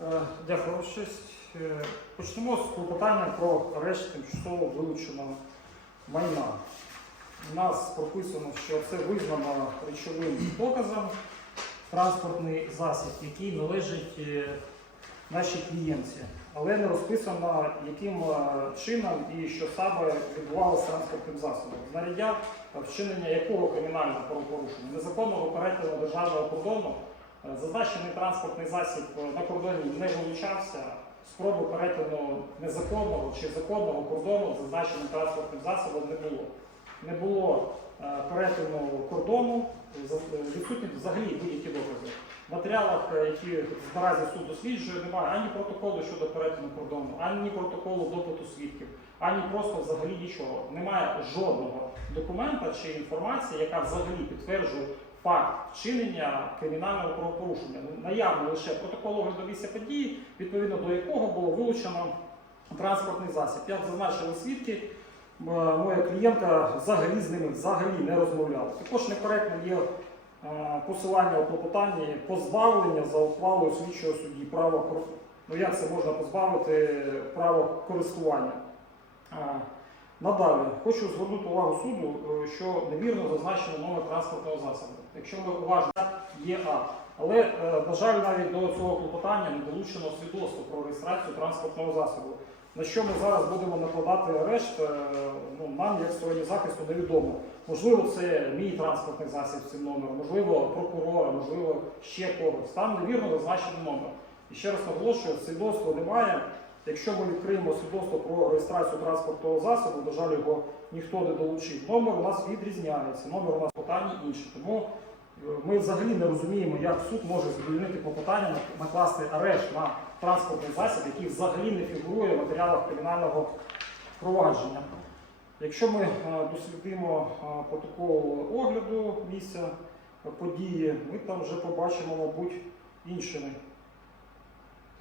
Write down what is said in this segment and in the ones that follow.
Е, Дякую, честь. Е, Почнемо з клопотання про арешт тимчасово вилученого майна. У нас прописано, що це визнано речовим доказом транспортний засіб, який належить е, нашій клієнтці, але не розписано, яким чином і що саме відбувалося транспортним засобом. Знаряддя вчинення якого кримінального правопорушення незаконного перетину державного кордону Зазначений транспортний засіб е, на кордоні не вилучався. Спроби перетину незаконного чи законного кордону зазначеним транспортним засобом не було. Не було е, перетину кордону, е, е, відсутні взагалі будь-які докази. В матеріалах, е, які наразі суд досліджує, немає ані протоколу щодо перетину кордону, ані протоколу допиту свідків, ані просто взагалі нічого. Немає жодного документа чи інформації, яка взагалі підтверджує факт вчинення кримінального правопорушення. Наявно лише протокол огляду місця події, відповідно до якого було вилучено транспортний засіб. Як зазначили свідки, моя клієнтка взагалі з ними взагалі не розмовляла. Також некоректно є е, посилання у клопотанні позбавлення за ухвалою слідчого судді права ну як це можна позбавити права користування. Надалі хочу звернути увагу суду, е, що невірно зазначено номер транспортного засобу. Якщо ми уважно, є акт. Але, е, на жаль, навіть до цього клопотання не долучено свідоцтво про реєстрацію транспортного засобу. На що ми зараз будемо накладати арешт, е, ну, нам, як стороні захисту, невідомо. Можливо, це мій транспортний засіб з цим номером, можливо, прокурора, можливо, ще когось. Там невірно зазначений номер. І ще раз наголошую, свідоцтва немає. Якщо ми відкриємо свідоцтво про реєстрацію транспортного засобу, на жаль, його ніхто не долучив. Номер у нас відрізняється, номер у нас питання інший. Тому е, ми взагалі не розуміємо, як суд може задовольнити клопотання на- накласти арешт на транспортний засіб, який взагалі не фігурує в матеріалах кримінального провадження. Якщо ми е, дослідимо е, протокол огляду місця події, ми там вже побачимо, мабуть, інший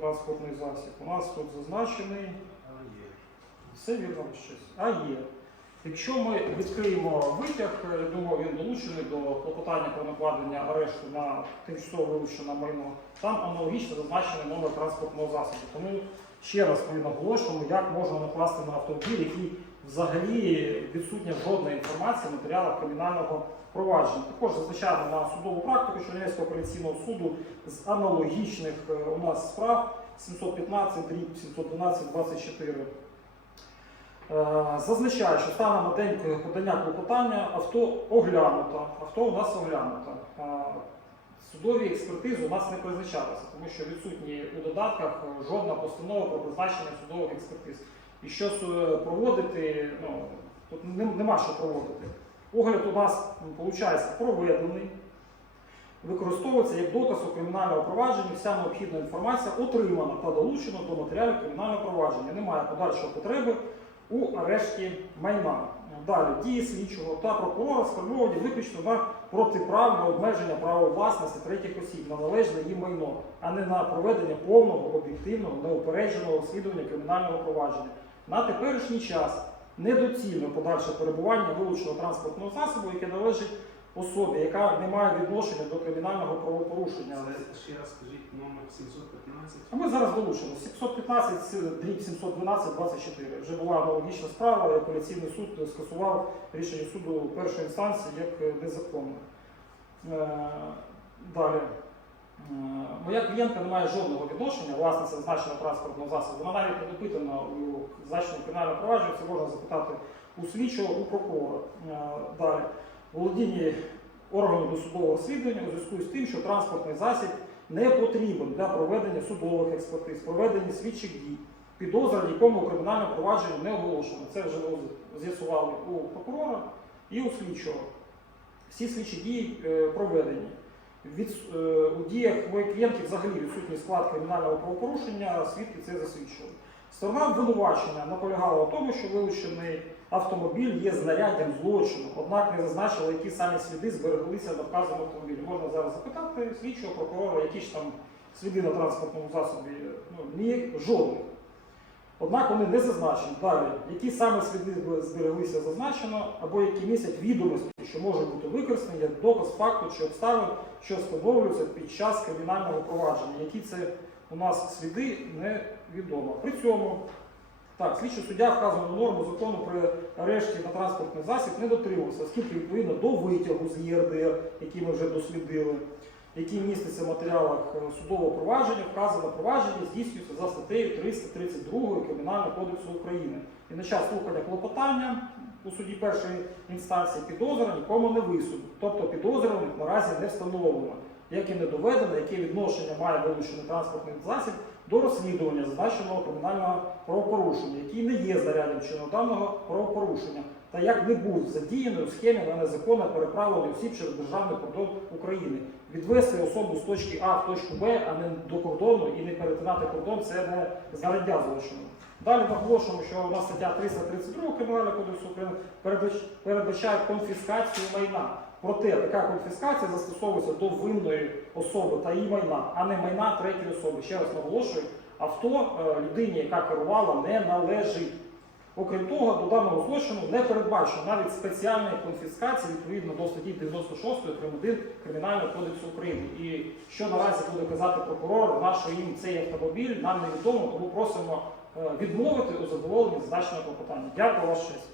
транспортний засіб. У нас тут зазначений все вірно щось. А є. Якщо ми відкриємо витяг, я думаю, він долучений до клопотання про накладення арешту на тимчасово вилучене майно, там аналогічно зазначений номер транспортного засобу. Тому ще раз ми наголошуємо, як можна накласти на автомобіль, який взагалі відсутня жодна інформація в матеріалах кримінального провадження. Також зазначаємо на судову практику Чернівського апеляційного суду з аналогічних е, у нас справ 715 дріб 712 24 Е, Зазначаю, що станом на день подання клопотання авто оглянуто. Авто у нас оглянуто. Е, Судові експертизи у нас не призначалися, тому що відсутні у додатках жодна постанова про призначення судових експертиз. І що е, проводити, ну, тут нема що проводити. Огляд у нас виходить проведений, використовується як доказ у кримінальному провадженні. Вся необхідна інформація отримана та долучена до матеріалів кримінального провадження. Немає подальшої потреби у арешті майна. Далі дії слідчого та прокурора спрямовані виключно на протиправне обмеження права власності третіх осіб на належне їм майно, а не на проведення повного, об'єктивного, неупередженого розслідування кримінального провадження. На теперішній час недоцільно подальше перебування вилученого транспортного засобу, яке належить особі, яка не має відношення до кримінального правопорушення. Це ще раз скажіть номер 715. А ми зараз долучимо 715 дріб 712 24. Вже була аналогічна справа, і апеляційний суд скасував рішення суду першої інстанції як е, незаконне. Е, Далі. Е, Моя клієнтка не має жодного відношення, власниця зазначеного транспортного засобу. Вона навіть не допитана у зазначеному кримінальному провадженні, це можна запитати у слідчого, у прокурора. Е, Далі. Володіння органу досудового розслідування у зв'язку з тим, що транспортний засіб не потрібен для проведення судових експертиз, проведення слідчих дій, підозра якому у кримінальному провадженні не оголошено. Це вже з'ясували у прокурора і у слідчого. Всі слідчі дії е, проведені. Від, е, у діях моєї клієнтки взагалі відсутній склад кримінального правопорушення, свідки це засвідчили. Сторона обвинувачення наполягала в тому, що вилучений автомобіль є знаряддям злочину, однак не зазначила, які саме сліди збереглися на вказаному автомобілі. Можна зараз запитати слідчого прокурора, які ж там сліди на транспортному засобі. Ну, ні, жодних. Однак вони не зазначені. Далі, які саме сліди збереглися зазначено, або які містять відомості, що може бути використаний як доказ факту чи обставин, що встановлюються під час кримінального провадження. Які це у нас сліди невідомо. При цьому так, слідчий суддя вказану норму закону при арешті на транспортний засіб не дотримувався, оскільки відповідно до витягу з ЄРДР, який ми вже дослідили, який міститься в матеріалах е, судового провадження, вказане провадження здійснюється за статтею 332 Кримінального кодексу України. І на час слухання клопотання у суді першої інстанції підозра нікому не висуду. Тобто підозрюваних наразі не встановлено, як і не доведено, яке відношення має вилучений транспортний засіб до розслідування зазначеного кримінального правопорушення, який не є зарядом чином даного правопорушення, та як не був задіяний у схемі на незаконне переправлення осіб через державний кордон України. Відвести особу з точки А в точку Б, а не до кордону і не перетинати кордон це не знаряддя злочину. Далі наголошуємо, що у нас стаття 332 Кримінального кодексу України передбачає конфіскацію майна. Проте така конфіскація застосовується до винної особи та її майна, а не майна третьої особи. Ще раз наголошую, авто е, людині, яка керувала, не належить. Окрім того, до даного злочину не передбачено навіть спеціальної конфіскації відповідно до статті 96 прим. 1 Кримінального кодексу України. І що наразі буде казати прокурор, на що їм цей автомобіль, нам невідомо, тому просимо е, відмовити у задоволенні зазначеного клопотання. Дякую, ваша честь.